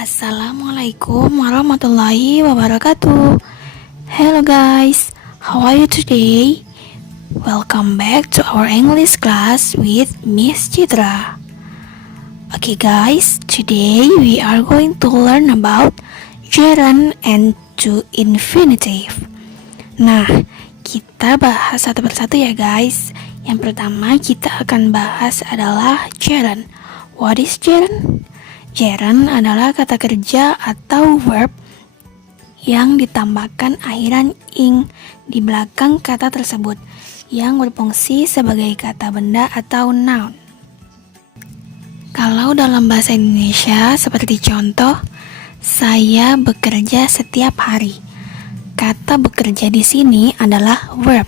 Assalamualaikum warahmatullahi wabarakatuh. Hello guys, how are you today? Welcome back to our English class with Miss Citra. Okay guys, today we are going to learn about gerund and to infinitive. Nah, kita bahas satu persatu ya guys. Yang pertama kita akan bahas adalah gerund. What is gerund? Gerund adalah kata kerja atau verb yang ditambahkan akhiran ing di belakang kata tersebut yang berfungsi sebagai kata benda atau noun. Kalau dalam bahasa Indonesia seperti contoh, saya bekerja setiap hari. Kata bekerja di sini adalah verb.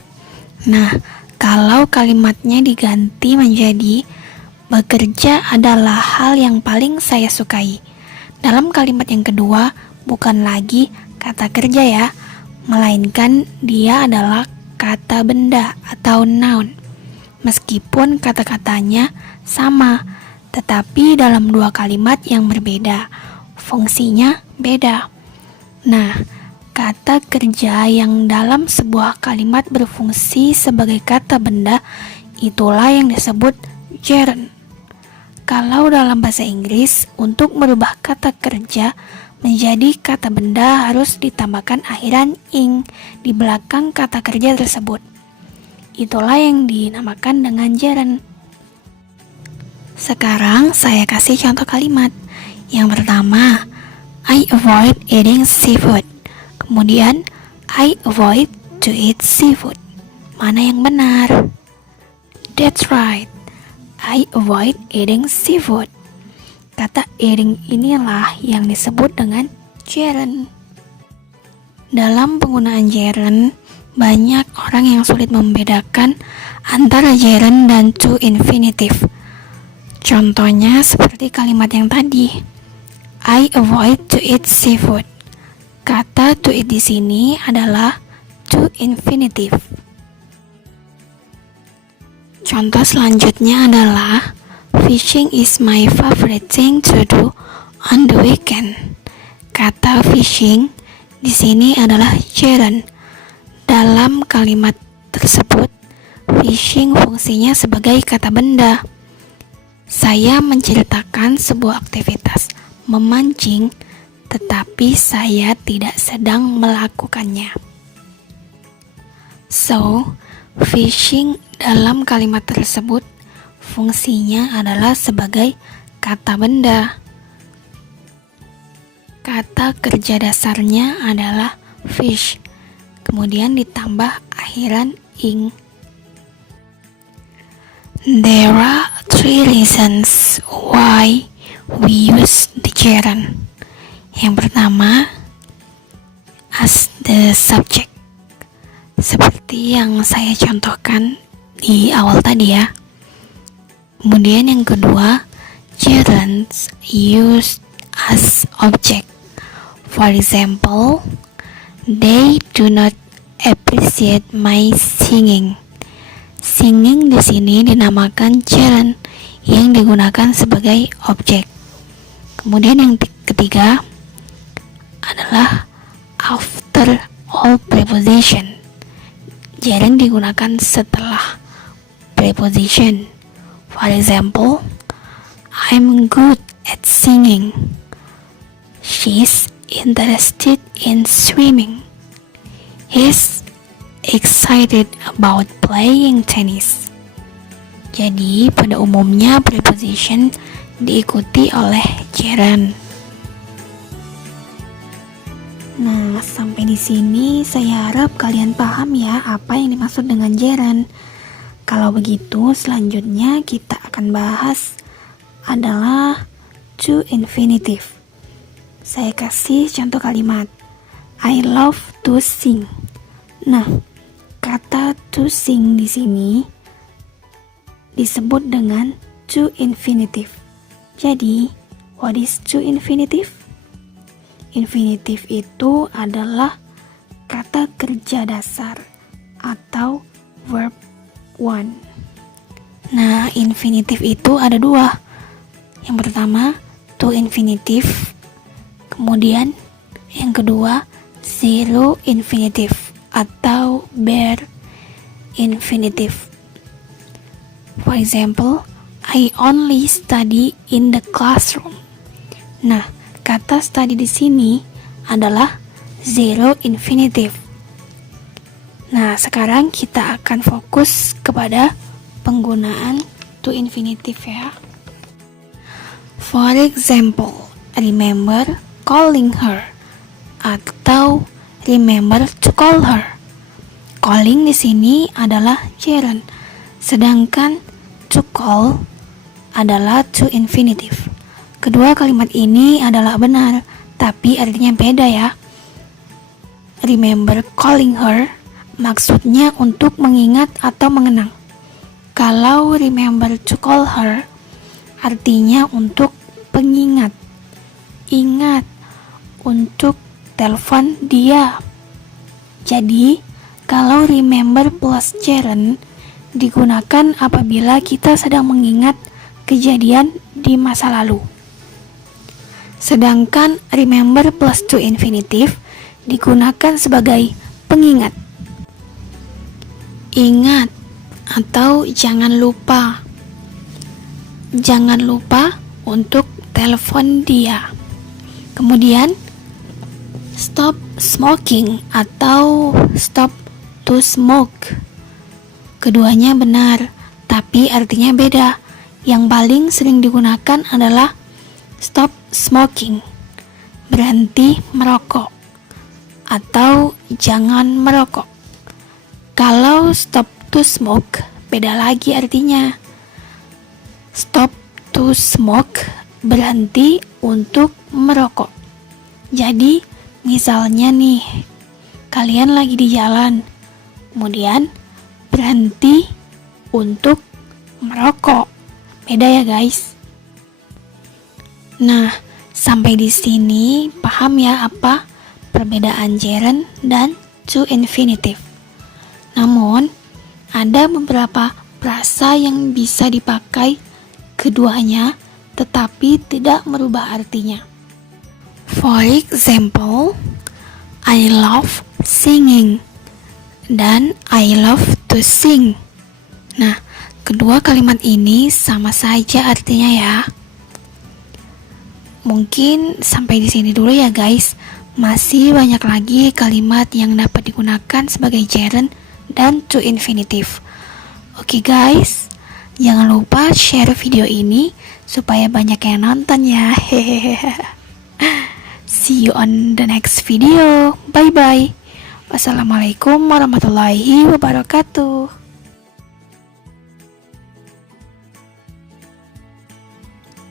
Nah, kalau kalimatnya diganti menjadi bekerja adalah hal yang paling saya sukai. Dalam kalimat yang kedua, bukan lagi kata kerja ya, melainkan dia adalah kata benda atau noun. Meskipun kata-katanya sama, tetapi dalam dua kalimat yang berbeda, fungsinya beda. Nah, kata kerja yang dalam sebuah kalimat berfungsi sebagai kata benda, itulah yang disebut gerund. Kalau dalam bahasa Inggris, untuk merubah kata kerja menjadi kata benda harus ditambahkan akhiran ing di belakang kata kerja tersebut. Itulah yang dinamakan dengan gerund. Sekarang saya kasih contoh kalimat. Yang pertama, I avoid eating seafood. Kemudian, I avoid to eat seafood. Mana yang benar? That's right. I avoid eating seafood. Kata eating inilah yang disebut dengan gerund. Dalam penggunaan gerund, banyak orang yang sulit membedakan antara gerund dan to infinitive. Contohnya seperti kalimat yang tadi, I avoid to eat seafood. Kata to eat di sini adalah to infinitive. Contoh selanjutnya adalah fishing is my favorite thing to do on the weekend. Kata fishing di sini adalah gerund. Dalam kalimat tersebut, fishing fungsinya sebagai kata benda. Saya menceritakan sebuah aktivitas memancing, tetapi saya tidak sedang melakukannya. So, fishing dalam kalimat tersebut fungsinya adalah sebagai kata benda. Kata kerja dasarnya adalah fish, kemudian ditambah akhiran ing. There are three reasons why we use the gerund. Yang pertama, as the subject. Seperti yang saya contohkan di awal tadi ya. Kemudian yang kedua, gerunds used as object. For example, they do not appreciate my singing. Singing di sini dinamakan gerund yang digunakan sebagai objek. Kemudian yang ketiga adalah after all preposition. Gerund digunakan setelah preposition. For example, I'm good at singing. She's interested in swimming. He's excited about playing tennis. Jadi, pada umumnya preposition diikuti oleh gerund. Nah, sampai di sini saya harap kalian paham ya apa yang dimaksud dengan gerund. Kalau begitu, selanjutnya kita akan bahas adalah to infinitive. Saya kasih contoh kalimat. I love to sing. Nah, kata to sing di sini disebut dengan to infinitive. Jadi, what is to infinitive? Infinitive itu adalah kata kerja dasar atau verb one. Nah, infinitive itu ada dua. Yang pertama, to infinitive Kemudian yang kedua, zero infinitive atau bare infinitive. For example, I only study in the classroom. Nah, kata study di sini adalah zero infinitive. Nah, sekarang kita akan fokus kepada penggunaan to infinitive ya. For example, remember calling her atau remember to call her. Calling di sini adalah gerund, sedangkan to call adalah to infinitive. Kedua kalimat ini adalah benar, tapi artinya beda ya. Remember calling her maksudnya untuk mengingat atau mengenang. Kalau remember to call her artinya untuk pengingat. Ingat untuk telepon dia. Jadi, kalau remember plus gerund digunakan apabila kita sedang mengingat kejadian di masa lalu. Sedangkan remember plus to infinitive digunakan sebagai pengingat. Ingat atau jangan lupa. Jangan lupa untuk telepon dia. Kemudian stop smoking atau stop to smoke. Keduanya benar, tapi artinya beda. Yang paling sering digunakan adalah stop smoking, berhenti merokok, atau jangan merokok. Kalau stop to smoke, beda lagi artinya. Stop to smoke, berhenti untuk merokok. Jadi, misalnya nih, kalian lagi di jalan, kemudian berhenti untuk merokok. Beda ya guys. Nah, sampai di sini paham ya apa perbedaan gerund dan to infinitive. Namun, ada beberapa frasa yang bisa dipakai keduanya tetapi tidak merubah artinya. For example, I love singing dan I love to sing. Nah, kedua kalimat ini sama saja artinya ya. Mungkin sampai di sini dulu ya guys. Masih banyak lagi kalimat yang dapat digunakan sebagai gerund dan to infinitive. Oke guys, jangan lupa share video ini supaya banyak yang nonton ya. See you on the next video. Bye bye. Wassalamualaikum warahmatullahi wabarakatuh.